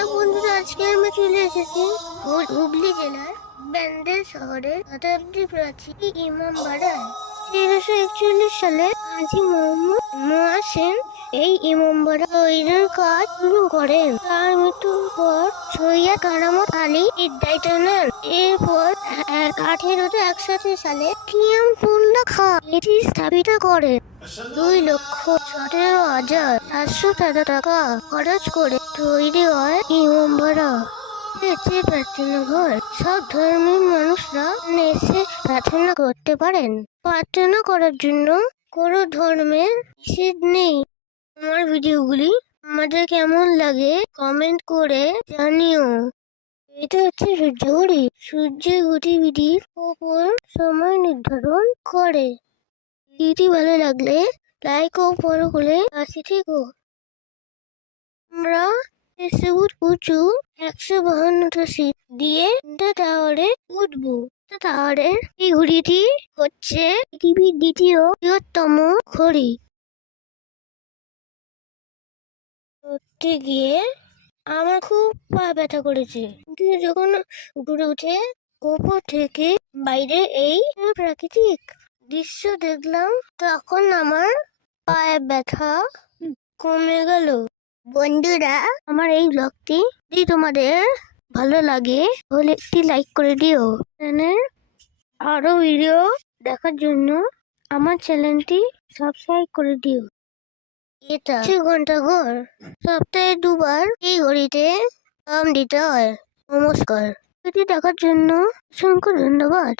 Hello বন্ধুরা, আজকে আমি চলে এসেছি হুগলি জেলার ব্যান্ডেল শহরের শতাব্দী প্রাচীন ইমামবাড়ায়। 1341 সালে হাজী মোহাম্মদ মহসিন এই ইমামবাড়া তৈরির কাজ শুরু করেন। তার মৃত্যুর পর সৈয়দ কারামত আলী এর দায়িত্ব নেন। এরপর 1861 সালে কিয়ামতুল্লাহ খাঁ এটি স্থাপিত করেন। 2,17,700 টাকা খরচ করে তৈরি হয় ইমামবাড়া। এতে প্রার্থনা ঘর, সব ধর্মের মানুষরা এসে প্রার্থনা করতে পারেন। প্রার্থনা করার জন্য কোনো ধর্মের নিষেধ নেই। আমার ভিডিওগুলি আমাদের কেমন লাগে কমেন্ট করে জানিও। এটা হচ্ছে সূর্য ঘড়ি। সূর্যের গতিবিধির ওপর সময় নির্ধারণ করে। ভিডিওটি ভালো লাগলে লাইক ও ফলো করে পাশে থেকো। আমরা সবুজ উঁচু 152টা সিট দিয়ে টাওয়ারে উঠবো। টাওয়ারের এই ঘড়িটি হচ্ছে পৃথিবীর দ্বিতীয় বৃহত্তম ঘড়ি। উঠতে গিয়ে আমার খুব পা ব্যথা করেছে, কিন্তু যখন উপরে উঠে ওপর থেকে বাইরে এই প্রাকৃতিক দৃশ্য দেখলাম, তখন আমার পায়ে ব্যথা কমে গেল। বন্ধুরা, আমার এই ব্লগটি যদি তোমাদের ভালো লাগে তাহলে একটি লাইক করে দিও। আরো ভিডিও দেখার জন্য আমার চ্যানেলটি সাবস্ক্রাইব করে দিও। এটা 6 ঘন্টা ঘর, সপ্তাহে 2বার এই ঘড়িতে দাম দিতে হয়। নমস্কার। এটি দেখার জন্য অসংখ্য ধন্যবাদ।